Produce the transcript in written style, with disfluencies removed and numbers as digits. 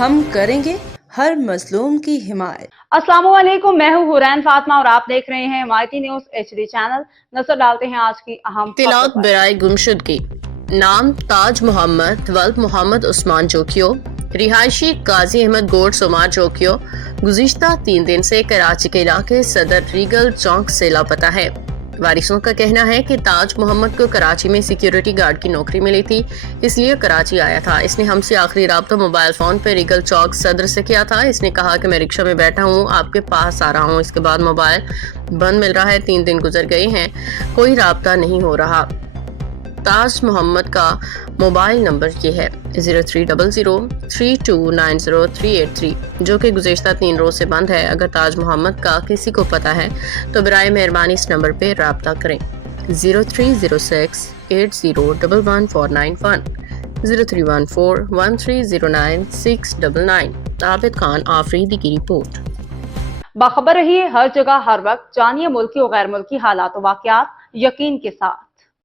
ہم کریں گے ہر مظلوم کی حمایت۔ السلام علیکم، میں ہوں حورین فاطمہ اور آپ دیکھ رہے ہیں حمایتی نیوز HD چینل۔ نظر ڈالتے ہیں آج کی اہم اطلاعات برائے گمشدگی۔ نام تاج محمد ولد محمد عثمان جوکیو، رہائشی قاضی احمد گوڈ سمار جوکیو، گزشتہ 3 دن سے کراچی کے علاقے صدر ریگل چوک سے لاپتہ ہے۔ وارثوں کا کہنا ہے کہ تاج محمد کو کراچی میں سیکیورٹی گارڈ کی نوکری ملی تھی، اس لیے کراچی آیا تھا۔ اس نے ہم سے آخری رابطہ موبائل فون پہ ریگل چوک صدر سے کیا تھا۔ اس نے کہا کہ میں رکشہ میں بیٹھا ہوں، آپ کے پاس آ رہا ہوں۔ اس کے بعد موبائل بند مل رہا ہے، 3 دن گزر گئے ہیں، کوئی رابطہ نہیں ہو رہا۔ تاج محمد کا موبائل نمبر یہ ہے 030032908383 جو کہ گزشتہ 3 روز سے بند ہے۔ اگر تاج محمد کا کسی کو پتہ ہے تو برائے مہربانی اس نمبر پہ رابطہ کریں۔ 030680114991 0314130969۔ عابد خان آفریدی کی رپورٹ۔ باخبر رہیے ہر جگہ ہر وقت، جانیے ملکی و غیر ملکی حالات و واقعات یقین کے ساتھ۔